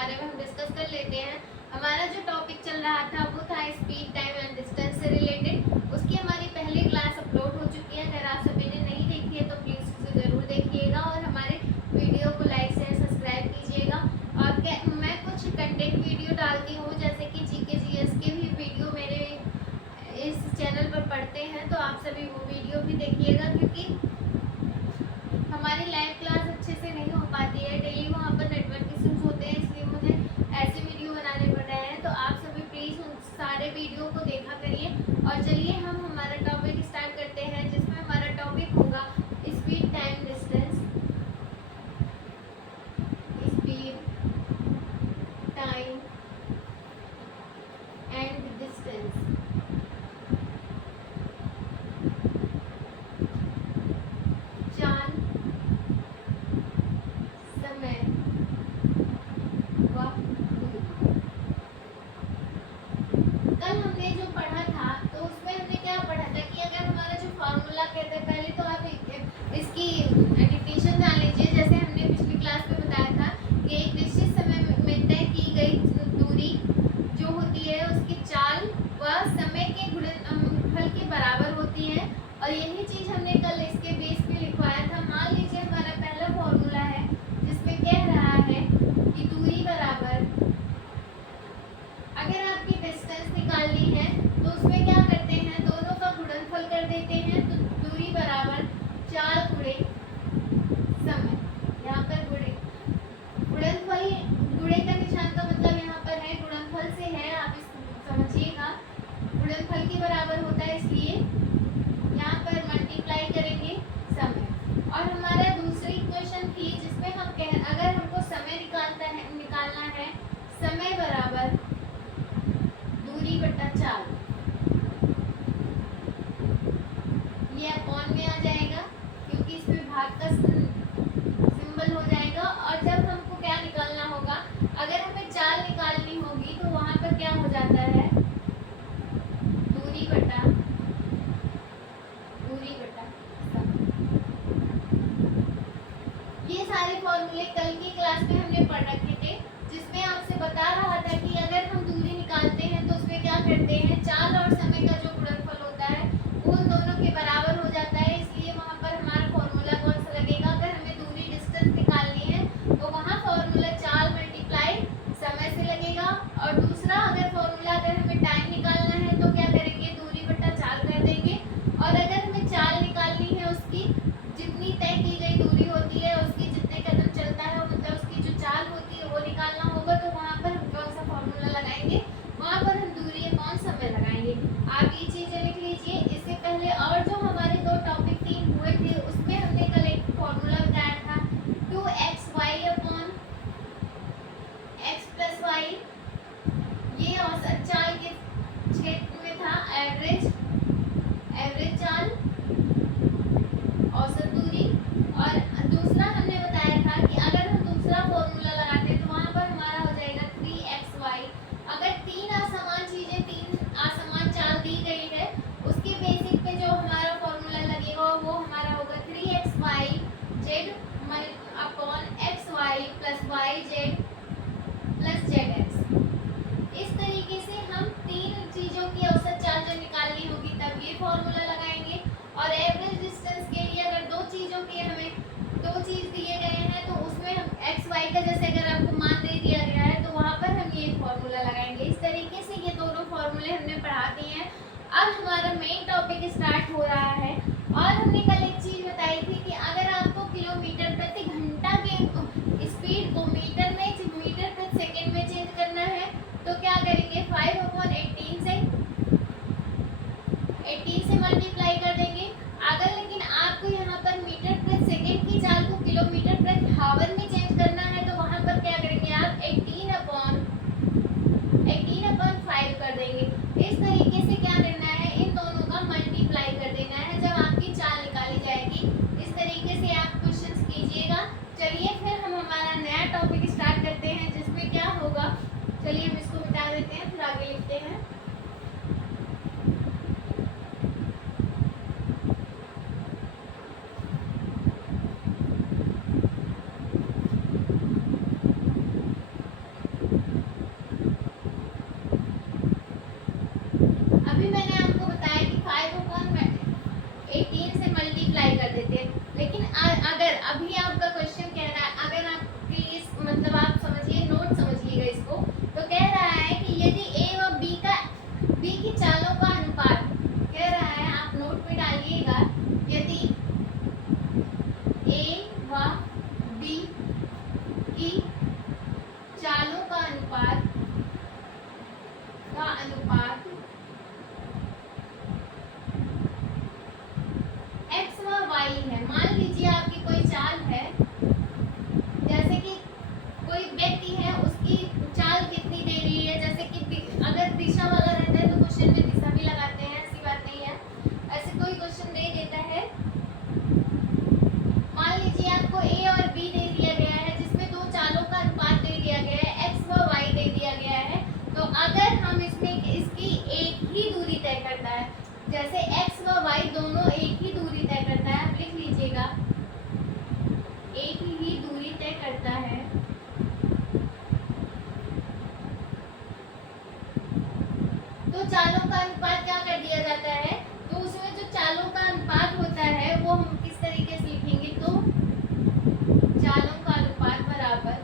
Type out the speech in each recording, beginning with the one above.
बारे में हम डिस्कस कर लेते हैं। हमारा जो टॉपिक चल रहा था वो था स्पीड, टाइम एंड डिस्टेंस से रिलेटेड। उसकी हमारी पहली क्लास अपलोड हो चुकी है। अगर आप सभी ने नहीं देखी है तो प्लीज़ उसे ज़रूर देखिएगा और हमारे वीडियो को लाइक शेयर सब्सक्राइब कीजिएगा। और मैं कुछ कंटेंट वीडियो डालती हूँ, जैसे कि जीके जीएस के भी वीडियो मेरे इस चैनल पर पढ़ते हैं, तो आप सभी वो वीडियो भी देखिएगा, क्योंकि हमारी लाइव क्लास अच्छे से नहीं हो पाती है। डेली वहाँ पर नेटवर्क इश्यूज होते हैं, इसलिए मुझे ऐसे वीडियो बनाने पड़ रहे हैं। तो आप सभी प्लीज़ उन सारे वीडियो को देखा करिए। और चलिए हम हमारा टॉपिक स्टार्ट करते हैं, जिसमें हमारा टॉपिक होगा speed, time, distance. Speed, time and distance. चाल, समय व दूरी। कल हमने जो पढ़ा था तो उसमें हमने क्या पढ़ा था कि अगर हमारा जो फॉर्मूला कहते हैं, पहले तो आप इसकी डेफिनेशन जान लीजिए। जैसे हमने पिछली क्लास में बताया था कि एक निश्चित समय में तय की गई दूरी जो होती है उसकी चाल व समय के गुणनफल के बराबर होती है। और यही चीज हमने कल इसके बेस पे लिखवाया था। मान लीजिए हमारा पहला फॉर्मूला है जिसमें कह रहा है कि दूरी बराबर, अगर आपकी डिस्टेंस निकालनी है तो उसमें क्या करते हैं, दोनों का गुणनफल कर देते हैं। तो दूरी बराबर चाल गुणे समय। यहाँ पर गुणनफल, गुणे का निशान का मतलब यहाँ पर है गुणनफल से है, आप इसको समझिएगा। गुणनफल के बराबर होता है, इसलिए यहाँ पर मल्टीप्लाई करेंगे समय। और हमारा दूसरी क्वेश्चन थी जिसमें हम अगर हमको समय निकालना है समय बराबर दूरी बटा चाल, ये अपॉन में आ जाएगा क्योंकि इसमें भाग का सिंबल हो जाएगा। और जब हमको क्या निकालना होगा, अगर हमें चाल निकालनी होगी तो वहां पर क्या हो जाता है, दूरी बटा समय। ये सारे फॉर्मूले कल की क्लास में हमने पढ़ रखे थे, जिसमें आपसे बता रहा था कि अगर हम दूरी निकालते हैं तो उसमें क्या करते हैं, चाल और समय का जो गुणनफल होता है वो उन दोनों के बराबर हो जाता है। इसलिए वहां पर हमारा फॉर्मूला कौन सा लगेगा, अगर हमें दूरी डिस्टेंस निकालनी है तो वहां फॉर्मूला चाल मल्टीप्लाई समय से लगेगा। और दूसरा अगर फॉर्मूला अगर हमें टाइम निकालना है तो क्या करेंगे, दूरी बटा चाल कर देंगे। और अगर हमें चाल निकालनी है, उसकी जितनी तय की गई दूरी होती है, उसकी जितने कदम चलता है, मतलब उसकी जो चाल होती है वो निकालना होगा, तो वहाँ पर हम कौन सा फॉर्मूला लगाएंगे, वहाँ पर हम दूरी अपॉन समय लगाएंगे। आप ये चीजें लिख लीजिए। इससे पहले और जो हमारे दो टॉपिक 3 हुए थे उसमें हमने कल एक फॉर्मूला बताया था 2xy upon x plus Y. ये औसत चाल के क्षेत्र में था, एवरेज चाल, औसत दूरी। और दूसरा हमने बताया था कि अगर हम दूसरा फॉर्मूला लगाते हैं तो वहां पर हमारा हो जाएगा 3xy। अगर तीन असमान चीजें, तीन असमान चाल दी गई है, उसके बेसिक पे जो हमारा फॉर्मूला लगेगा वो हमारा होगा 3xyz upon xy plus yz plus zx। इस तरीके से हम तीन चीजों की औसत चाल जो निकालनी होगी तब ये फॉर्मूला लगाएंगे। और एवरेज डिस्टेंस के लिए अगर दो चीजों के हमें दो चीज दिए गए हैं तो उसमें हम एक्स वाई का जैसे अगर आपको मान दे दिया गया है तो वहां पर हम ये फॉर्मूला लगाएंगे। इस तरीके से ये दोनों फॉर्मूले हमने पढ़ा दिए हैं। अब हमारा मेन टॉपिक स्टार्ट हो रहा है। और हमने कल एक चीज बताई थी कि अगर आपको किलोमीटर प्रति घंटा के स्पीड को मीटर प्रति सेकेंड में चेंज करना है तो क्या करेंगे, 5/18 से मल्टीप्लाई कर देंगे। अगर लेकिन आपको यहाँ पर मीटर प्रति सेकेंड की चाल को किलोमीटर प्रति हावर में चेंज करना है तो वहां पर क्या करेंगे आप, 18/5 कर देंगे। इस तरीके से क्या करना है, इन दोनों का मल्टीप्लाई कर देना है जब आपकी चाल निकाली करता है तो चालों का अनुपात क्या कर दिया जाता है, तो उसमें जो चालों का अनुपात होता है वो हम किस तरीके से लिखेंगे, तो चालों का अनुपात बराबर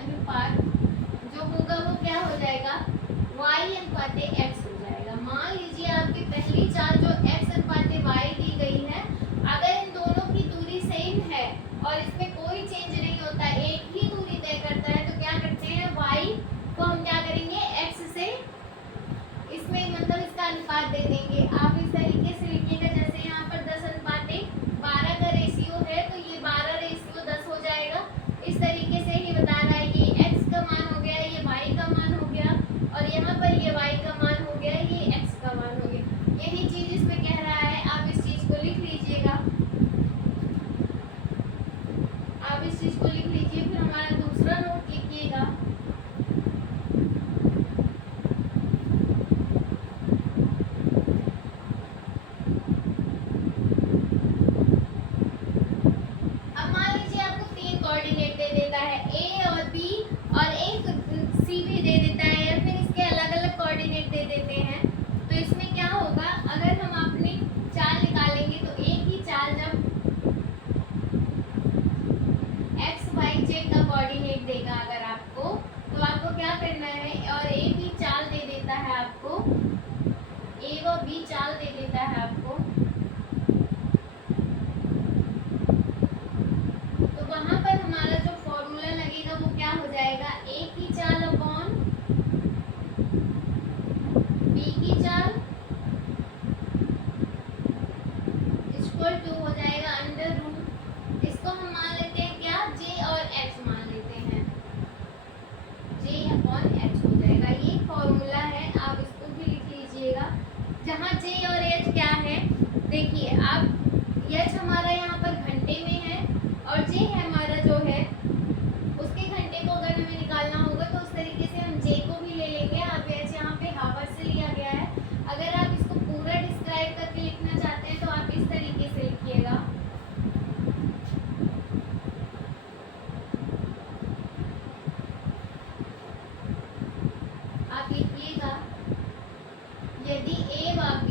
अनुपात जो होगा वो क्या हो जाएगा, y अनुपाते x हो जाएगा। मान लीजिए आपकी पहली चाल जो x अनुपाते y दी गई है, अगर इन दोनों की दूरी सेम है और इसमें कोई चेंज नहीं होता, एक ही दूरी तय करता है, तो क्या करते हैं y को हम क्या करेंगे x से इसमें मतलब इसका अनुपात दे देंगे। आप इस तरीके से लिखिएगा, जैसे यहाँ पर 10 अनुपाते 12 का रेशियो है तो ये 12 रेशियो 10 हो जाएगा। इस तरीके से ही बता रहा है, ये x का मान हो गया, ये y का मान हो गया और यहाँ पर ये y का मान हो गया, ये x का मान हो गया। यही चीज इसमें कह रहा है, आप इस चीज को लिख लीजिएगा, आप इस चीज को लिख लीजिए। फिर हमारा दूसरा नोट लिखिएगा, अब मान लीजिए आपको 3 कोऑर्डिनेट दे देता है, a और b और एक c भी दे देता है, या फिर इसके अलग अलग कोऑर्डिनेट दे देते हैं, तो इसमें क्या होगा, अगर हम अपनी चाल निकालेंगे तो एक ही चाल जब x y z का कोऑर्डिनेट देगा अगर आपको, तो आपको क्या करना है, और a b चाल दे देता है आपको, a व b चाल दे देता है आपको, तो वहां पर हमारा जो फॉर्मूला लगेगा वो क्या हो जाएगा, a की चाल अपॉन b की चाल इक्वल टू हो जाएगा अंडर रूट, इसको हम मान लेते हैं क्या, j और h मान लेते हैं, j अपॉन h हो जाएगा। ये फॉर्मूला है, आप इसको भी लिख लीजिएगा, जहाँ j और h क्या है, देखिए आप h हमारा यहाँ पर घंटे में है और j है हमारा जो है उसके घंटे को अगर हमें निकालना होगा तो उस तरीके से हम j को भी ले लेंगे। अब h यहाँ पे हावर से लिया गया है, अगर आप इसको पूरा डिस्क्राइब करके लिखना चाहते हैं तो आप इस तरीके से लिखिएगा, आप लिखिएगा यदि a व b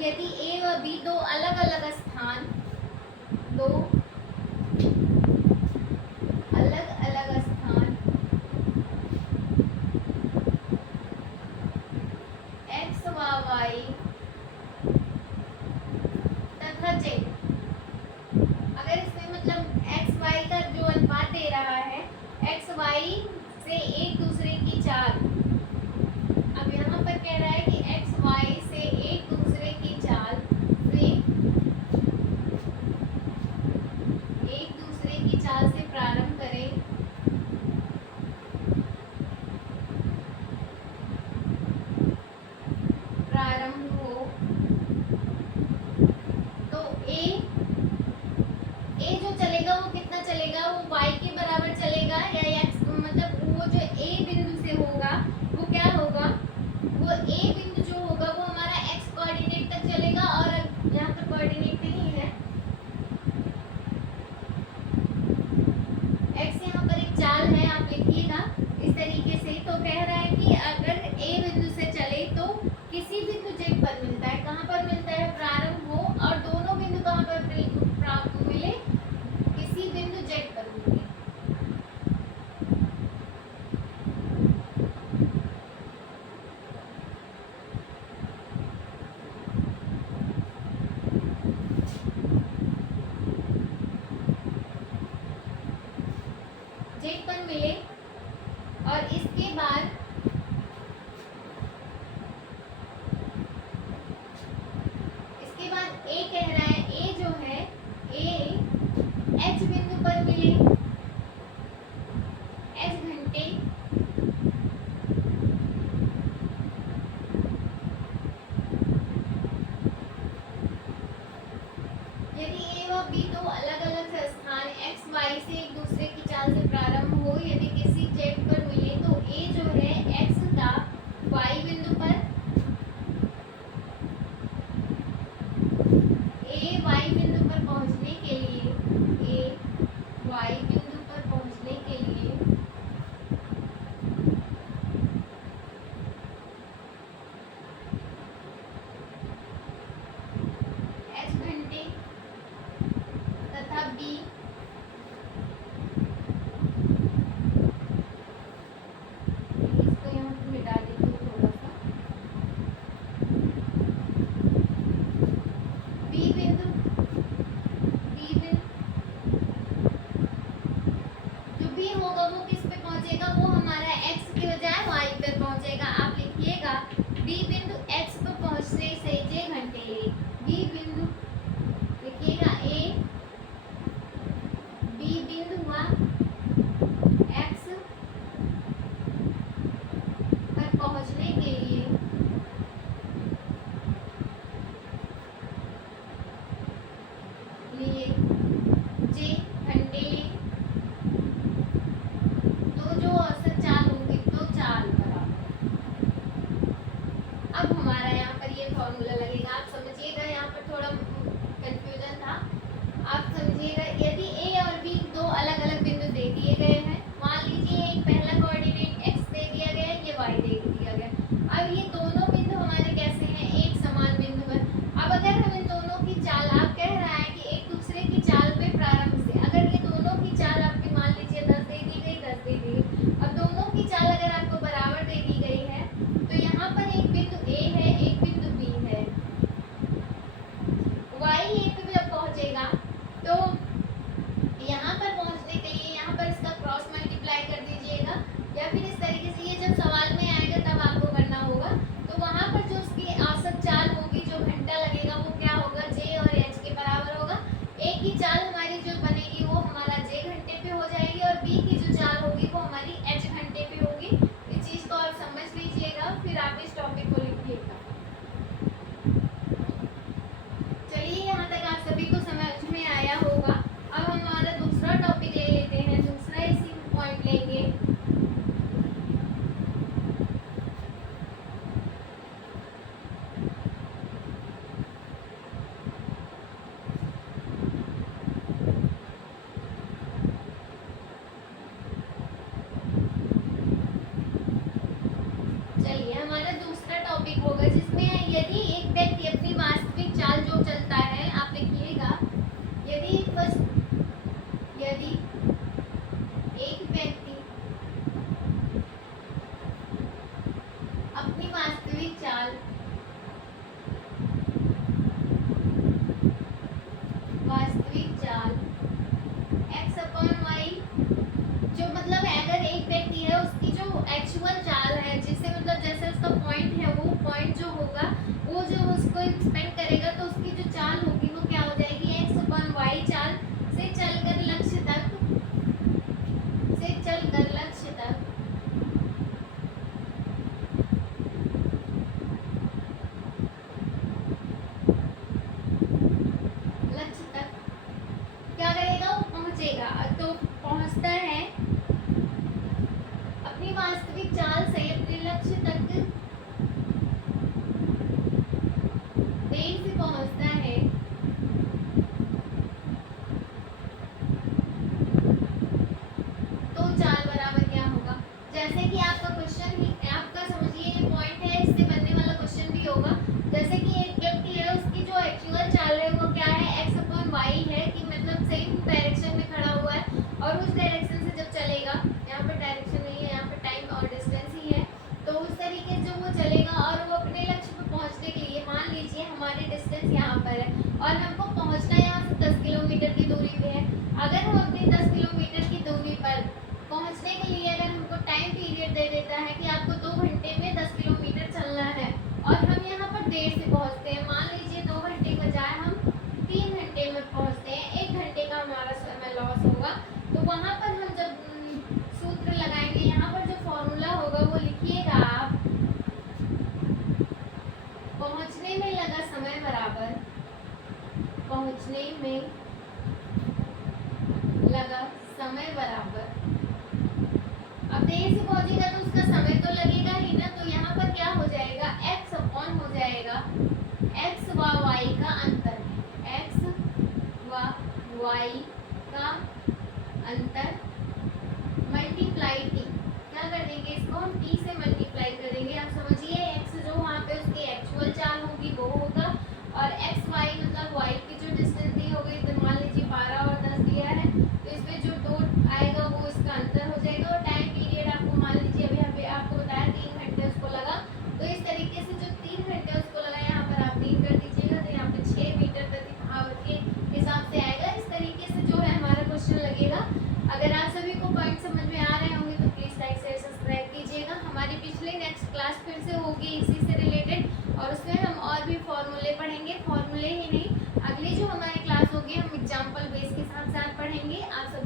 यदि a व b दो अलग अलग स्थान, दो अलग अलग स्थान x व y तथा z, अगर इसमें मतलब x y का जो अनुपात दे रहा है, x y से एक दूसरे की चाल, अब यहाँ पर कह रहा है कि x y से एक दूसरे की चाल से एक दूसरे की चाल से प्रारंभ करें, प्रारंभ हो, तो a जो चलेगा वो कितना चलेगा, वो y के बराबर चलेगा, या x मतलब वो जो a बिंदु से होगा बी बिंदु एक्स पर पहुंचने से जे घंटे ले। बी बिंदु लिखिएगा ए, बी बिंदु हुआ एक्स पर पहुंचने के लिए जे घंटे ले। तो जो औसत चाल होगी तो चाल बराबर, अब हमारा यहाँ पर ये फॉर्मूला लगेगा। आप समझिएगा, यहाँ पर थोड़ा कंफ्यूजन था, आप समझिएगा। यदि ए और बी दो अलग अलग बिंदु दे दिए गए हैं, मान लीजिए एक पहला कोऑर्डिनेट एक्स दे दिया गया है, ये वाई दे दिया गया। अब ये दोनों बिंदु हमारे कैसे हैं, एक समान बिंदु है। अब अगर हम इन दोनों की चाल, आप कह रहा है कि एक दूसरे की चाल पे प्रारंभ से, अगर ये दोनों की चाल आपकी मान लीजिए 10 दे दी गई, 10 दे दी गई। अब दोनों की चाल अगर आपको बराबर दे दी गई है, तो यहाँ पर एक बिंदु ए है, एक बिंदु बी है। वाई ए पे जब पहुंचेगा तो यहाँ पर पहुंचने के लिए यहाँ पर इसका क्रॉस मल्टीप्लाई कर दीजिएगा, या फिर इस तरीके से ये जब सवाल में आएगा तब आपको करना होगा। तो वहाँ पर जो उसकी औसत चाल होगी, जो घंटा लगेगा, वो क्या होगा, जे और एच के बराबर होगा। ए की चाल हमारी जो बनेगी वो हमारा जे घंटे पे हो जाएगी, और बी की जो चाल होगी वो हमारी एच घंटे पे होगी। इस चीज़ को आप समझ लीजिएगा, फिर आप इस टॉपिक को लिखिएगा। चलिए, यहाँ तक आप सभी को समझ में आया होगा। अब हम हमारा दूसरा टॉपिक ले लेते हैं, दूसरा इसी पॉइंट लेंगे। चलिए, हमारा दूसरा टॉपिक होगा जिसमें यदि एक व्यक्ति अपनी वास्तविक चाल जो चलता है, आप लिखिएगा, यदि एक व्यक्ति अपनी वास्तविक चाल x अपॉन y, जो मतलब अगर एक व्यक्ति है उसकी जो एक्चुअल चाल है, जिससे मतलब जैसे उसका पॉइंट है, वो पॉइंट जो होगा, वो जो उसको एक्सपेक्ट करेगा, तो उसकी जो चाल होगी वो क्या हो जाएगी, x अपॉन y चाल से चलकर लक्ष्य तक, क्या करेगा, वो पहुंचेगा। तो पहुंचता है अपनी वास्तविक चाल से अपने लक्ष्य तक देर से पहुंचता है, तो चाल बराबर क्या होगा। जैसे कि आपका क्वेश्चन ही, आपका समझिए ये पॉइंट है, इससे बनने वाला क्वेश्चन भी होगा। जैसे कि एक व्यक्ति है, उसकी जो एक्चुअल चाल है वो क्या है, x अपॉन y है, कि मतलब सेम डायरेक्शन में खड़ा हुआ है, और उस डायरेक्शन से जब चलेगा, यहाँ पर डायरेक्शन नहीं है, यहाँ पर टाइम और डिस्टेंस ही है, तो उस तरीके से वो चलेगा और वो अपने लक्ष्य पर पहुँचने के लिए, मान लीजिए हमारी डिस्टेंस यहाँ पर है और हमको पहुँचना यहाँ से 10 किलोमीटर की दूरी पे है। अगर हम अपनी 10 किलोमीटर की दूरी पर पहुँचने के लिए अगर हमको टाइम पीरियड दे देता है कि आपको 2 घंटे में 10 किलोमीटर चलना है, और हम यहाँ पर देर से पहुँचते हैं, मान लीजिए 2 घंटे के बजाय हम 3 घंटे में पहुँचते हैं, 1 घंटे का हमारा समय लॉस होगा। तो वहाँ पर हम जब सूत्र लगाएंगे, यहाँ पर जो फॉर्मूला होगा वो लिखिएगा आप, पहुँचने में लगा समय बराबर, पहुँचने में लगा समय बराबर, अब देर से पहुँचेगा तो उसका समय तो लगेगा ही ना, तो यहाँ पर क्या हो जाएगा, x अपॉन हो जाएगा x व y का अंतर, x व y का अंतर मल्टीप्लाई t, क्या कर देंगे इसको हम t से मल्टीप्लाई करेंगे। आप समझिए, x जो वहाँ पे उसकी एक्चुअल चाल होगी वो होगा, और x y मतलब y की जो डिस्टेंस दी हो गई, तो मान लीजिए 12 और 10 दिया है, तो इसमें जो 2 आएगा वो इसका अंतर हो जाएगा। और टाइम पीरियड आपको मान लीजिए अभी यहाँ पे आपको बताया 3 घंटे उसको लगा, तो इस तरीके से जो 3 घंटे उसको लगा, यहाँ पर आप 3 कर दीजिएगा, तो यहाँ पे 6 मीटर प्रति आवर के हिसाब से आएगा। इस तरीके से आप सभी